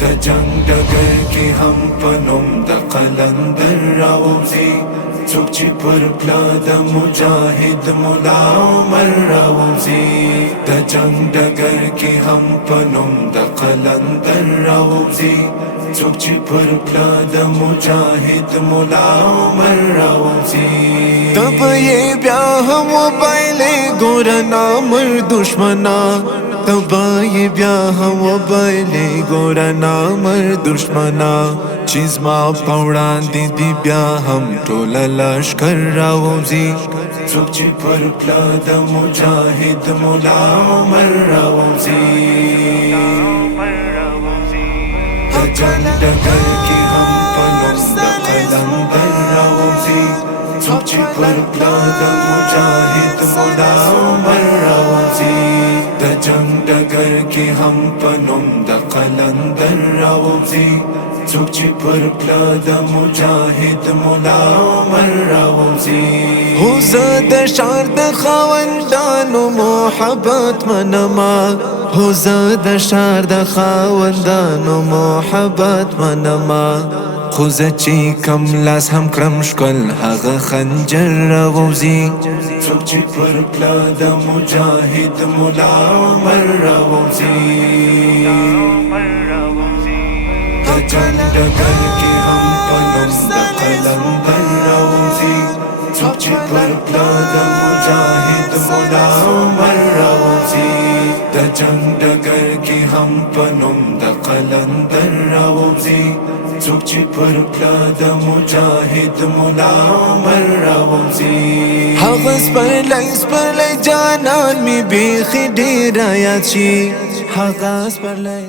د جنگ ډګر کې هم په نوم د قلندر راوځي څوک چې پر پلا د مجاهد ملا عمر راوځي د جنگ ډګر کې هم په نوم د قلندر راوځي څوک چې پر پلا د مجاهد ملا عمر راوځي تب یې بیا هم وبایلې ګور نامر دشمنا تبای بیا هم وبایلې ګور نامر دشمنا چیز ما پوڑان دی بیا هم ټول لشکر راوځي څوک چې پر پلا د مجاهد ملا عمر راوځي د جنگ ډګر کې هم په نوم د قلندر راوځي څوک چې پر پلا د مجاهد ملا عمر راوځي د جنگ ډګر کې هم په نوم د قلندر راوځي څوک چې پر پلا د مجاهد ملا عمر راوځي هو زه د ښار د خاوندانو محبت منما هو زه د ښار د خاوندانو محبت منما خو زه چې کم لاس هم کړم ښکل هغه خنجر راوځي څوک چې پر پلا د مجاهد ملا عمر راوځي د جنگ ډګر کې هم په نوم د قلندر راوځي څوک چې پر پلا د مجاهد ملا عمر راوځي د جنگ ډګر کې هم په نوم د قلندر راوځي څوک چې پر پلا د مجاهد ملا عمر راوځي هغه سپرلی جانان می بیخي ډېر یاد شي هغه سپرلی